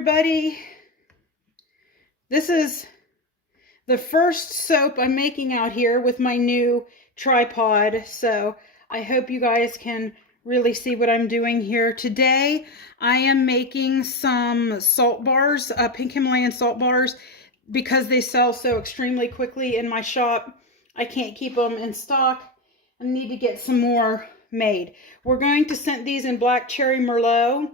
everybody. This is the first soap I'm making out here with my new tripod, so I hope you guys can really see what I'm doing here. Today I am making some salt bars, pink Himalayan salt bars, because they sell so extremely quickly in my shop. I can't keep them in stock. I need to get some more made. We're going to scent these in Black Cherry Merlot.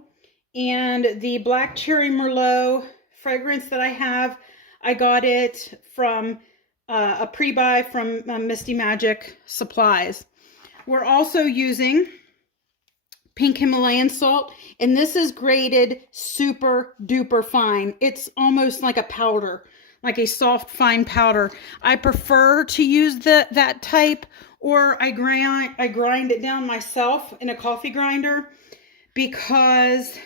And the Black Cherry Merlot fragrance that I have, I got it from a pre-buy from Misty Magic Supplies. We're also using pink Himalayan salt, and this is graded super duper fine. It's almost like a powder, like a soft fine powder. I prefer to use that type, or I grind it down myself in a coffee grinder, because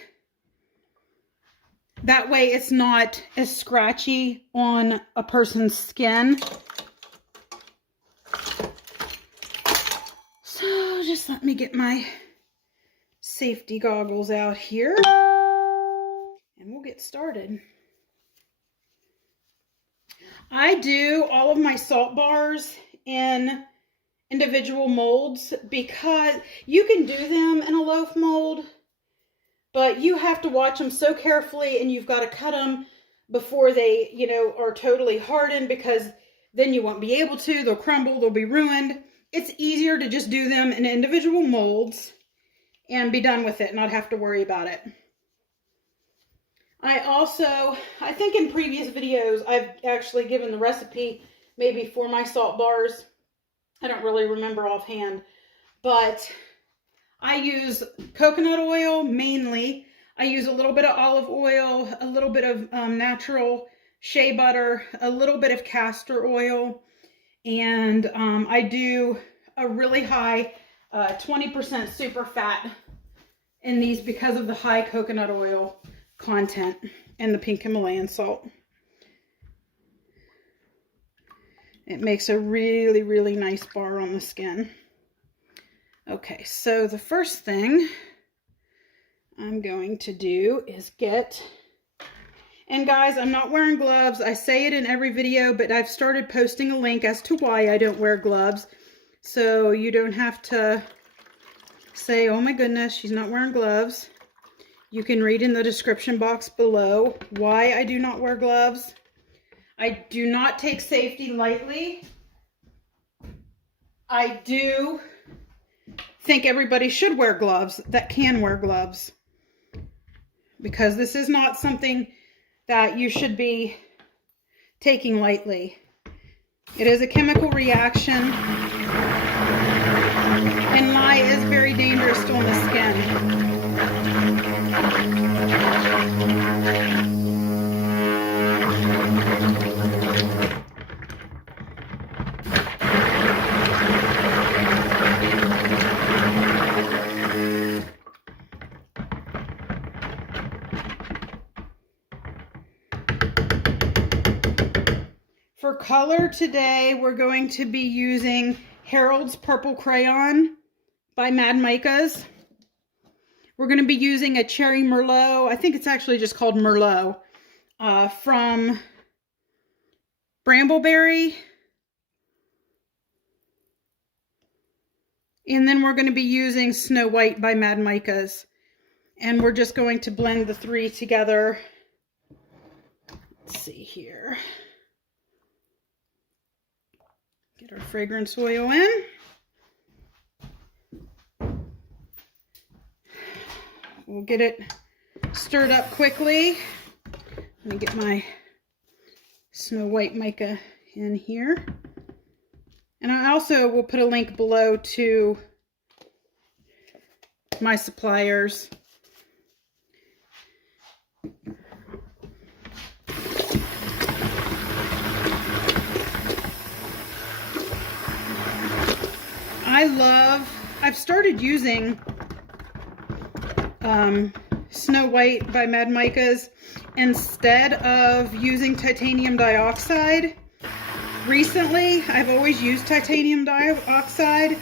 that way it's not as scratchy on a person's skin. So just let me get my safety goggles out here and we'll get started. I do all of my salt bars in individual molds because you can do them in a loaf mold, but you have to watch them so carefully, and you've got to cut them before they, are totally hardened, because then you won't be able to. They'll crumble, they'll be ruined. It's easier to just do them in individual molds and be done with it, not have to worry about it. I think in previous videos, I've actually given the recipe maybe for my salt bars. I don't really remember offhand, but I use coconut oil mainly. I use a little bit of olive oil, a little bit of natural shea butter, a little bit of castor oil, and I do a really high 20% super fat in these because of the high coconut oil content and the pink Himalayan salt. It makes a really, really nice bar on the skin. Okay, so the first thing I'm going to do is and guys, I'm not wearing gloves. I say it in every video, but I've started posting a link as to why I don't wear gloves. So you don't have to say, oh my goodness, she's not wearing gloves. You can read in the description box below why I do not wear gloves. I do not take safety lightly. I do think everybody should wear gloves that can wear gloves, because this is not something that you should be taking lightly. It is a chemical reaction, and lye is very dangerous on the skin. For color today, we're going to be using Harold's Purple Crayon by Mad Micas. We're going to be using a Cherry Merlot. I think it's actually just called Merlot, from Brambleberry. And then we're going to be using Snow White by Mad Micas. And we're just going to blend the three together. Let's see here. Get our fragrance oil in. We'll get it stirred up quickly. Let me get my Snow White mica in here. And I also will put a link below to my suppliers. I've started using Snow White by Mad Micas instead of using titanium dioxide. Recently, I've always used titanium dioxide,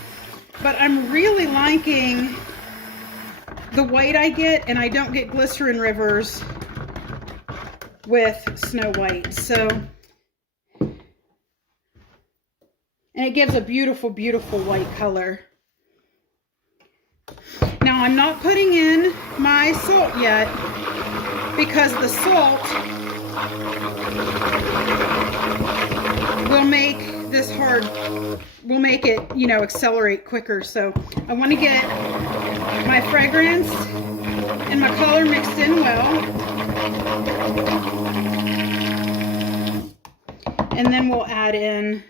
but I'm really liking the white I get, and I don't get glycerin rivers with Snow White. So, and it gives a beautiful, beautiful white color. Now I'm not putting in my salt yet because the salt will make this hard, will make it, you know, accelerate quicker. So I want to get my fragrance and my color mixed in well. And then we'll add in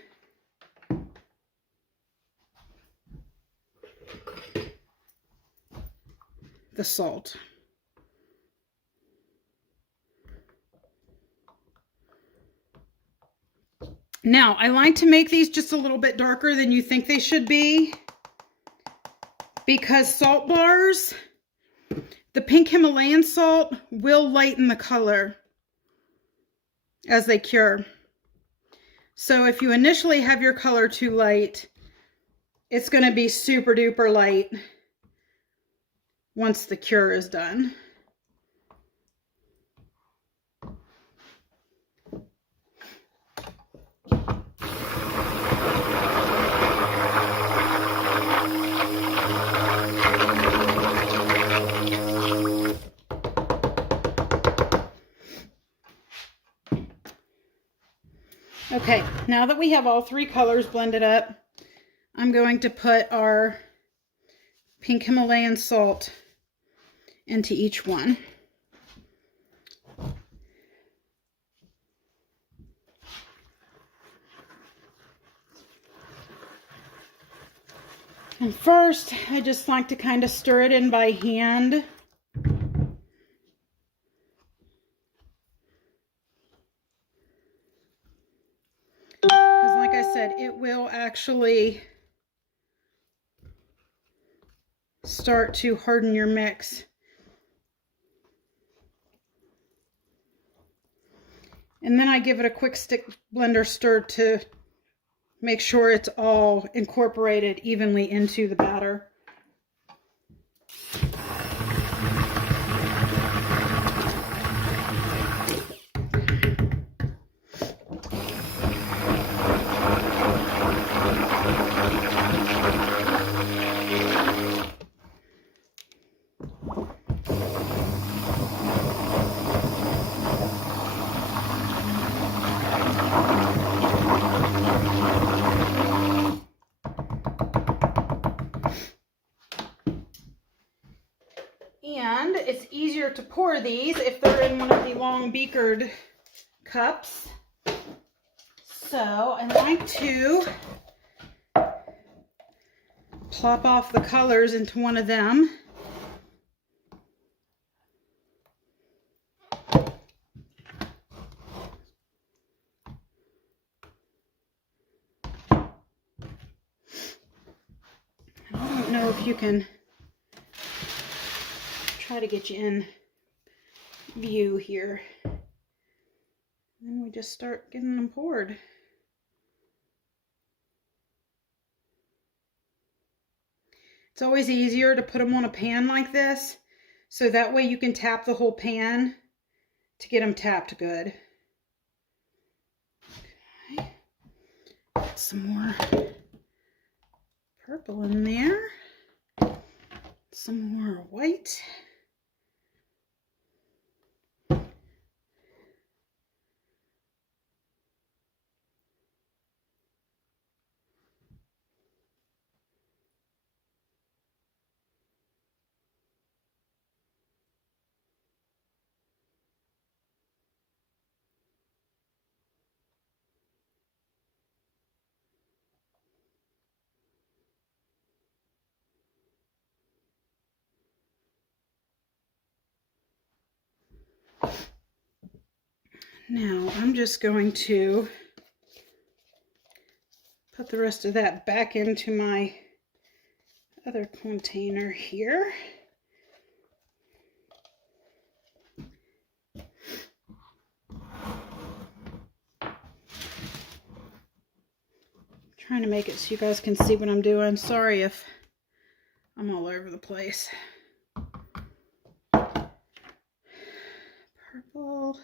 the salt. Now, I like to make these just a little bit darker than you think they should be, because salt bars, the pink Himalayan salt will lighten the color as they cure. So if you initially have your color too light, it's going to be super duper light once the cure is done. Okay, now that we have all three colors blended up, I'm going to put our pink Himalayan salt into each one. And first, I just like to kind of stir it in by hand. Because like I said, it will actually start to harden your mix. And then I give it a quick stick blender stir to make sure it's all incorporated evenly into the batter. And it's easier to pour these if they're in one of the long beakered cups. So I like to plop off the colors into one of them. I don't know if you can try to get you in view here. Then we just start getting them poured. It's always easier to put them on a pan like this, so that way you can tap the whole pan to get them tapped good. Okay. Put some more purple in there. Some more white. Now I'm just going to put the rest of that back into my other container here. Trying to make it so you guys can see what I'm doing. Sorry if I'm all over the place. Purple.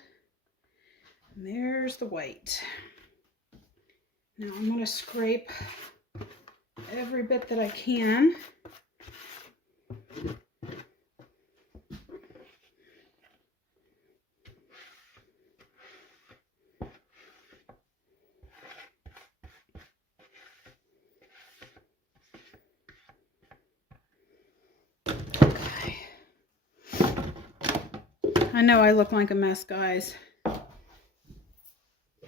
And there's the white. Now I'm going to scrape every bit that I can. Okay. I know I look like a mess, guys.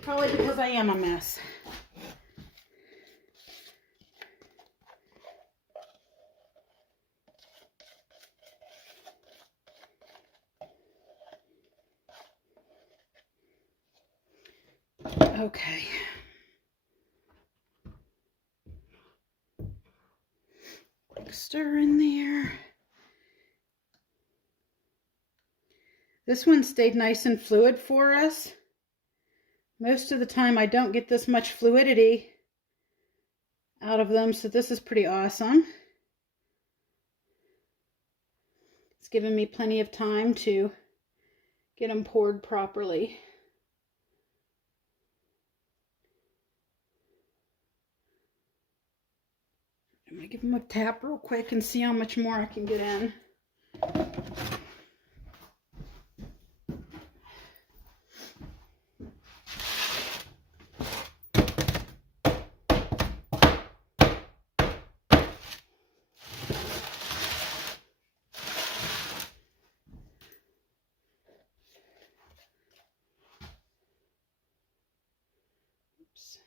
Probably because I am a mess. Okay. Stir in there. This one stayed nice and fluid for us. Most of the time I don't get this much fluidity out of them, so this is pretty awesome. It's given me plenty of time to get them poured properly. I'm going to give them a tap real quick and see how much more I can get in. Oops.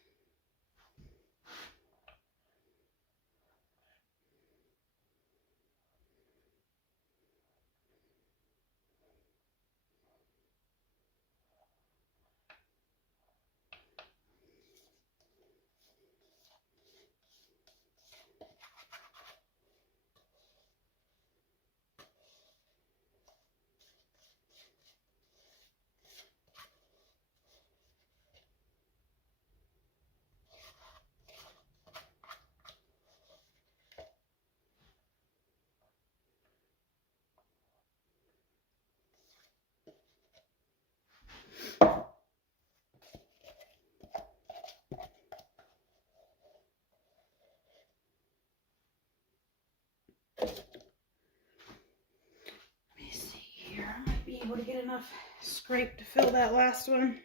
Able to get enough scrape to fill that last one.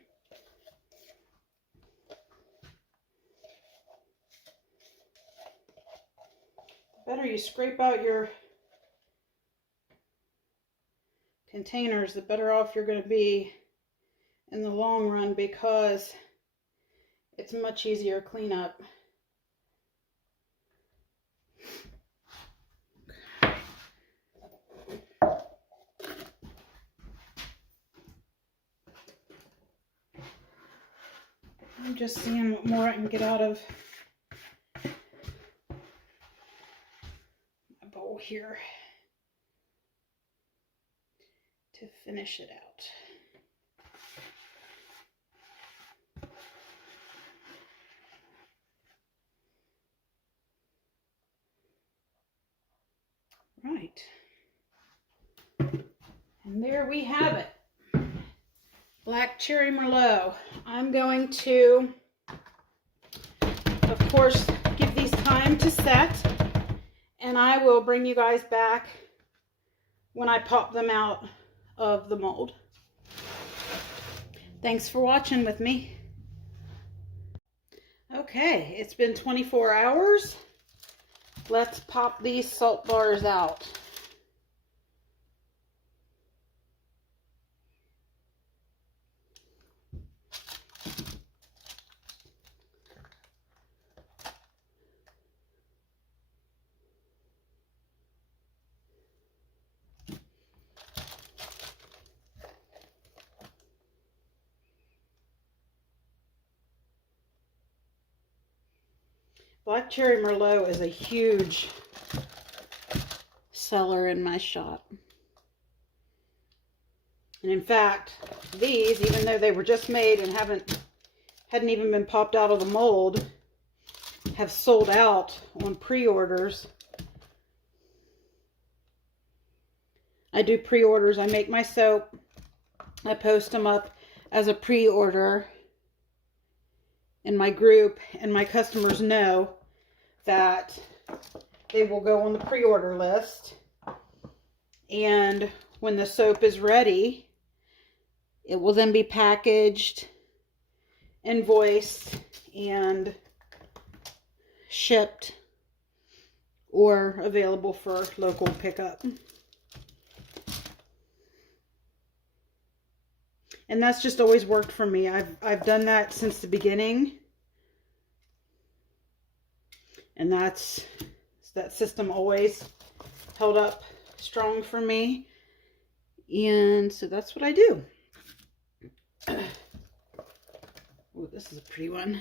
The better you scrape out your containers, the better off you're going to be in the long run, because it's much easier cleanup. I'm just seeing what more I can get out of my bowl here to finish it out. Right. And there we have it. Black cherry Merlot. I'm going to, of course, give these time to set, and I will bring you guys back when I pop them out of the mold. Thanks for watching with me. Okay, it's been 24 hours. Let's pop these salt bars out. Black cherry Merlot is a huge seller in my shop. And in fact, these, even though they were just made and hadn't even been popped out of the mold, have sold out on pre-orders. I do pre-orders. I make my soap. I post them up as a pre-order in my group, and my customers know that they will go on the pre-order list. And when the soap is ready, it will then be packaged, invoiced, and shipped or available for local pickup. And that's just always worked for me. I've done that since the beginning. And that system always held up strong for me. And so that's what I do. Oh, this is a pretty one.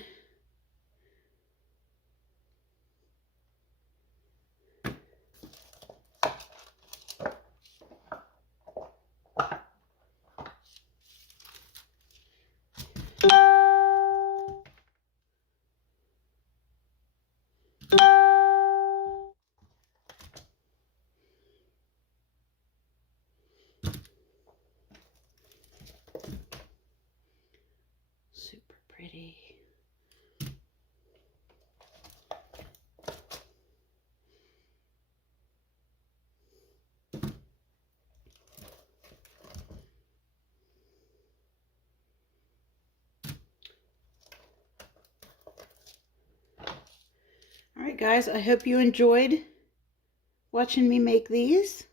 Super pretty. Alright guys, I hope you enjoyed watching me make these.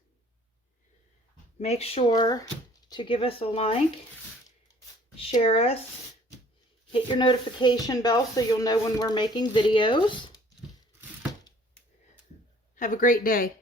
Make sure to give us a like, share us, hit your notification bell so you'll know when we're making videos. Have a great day.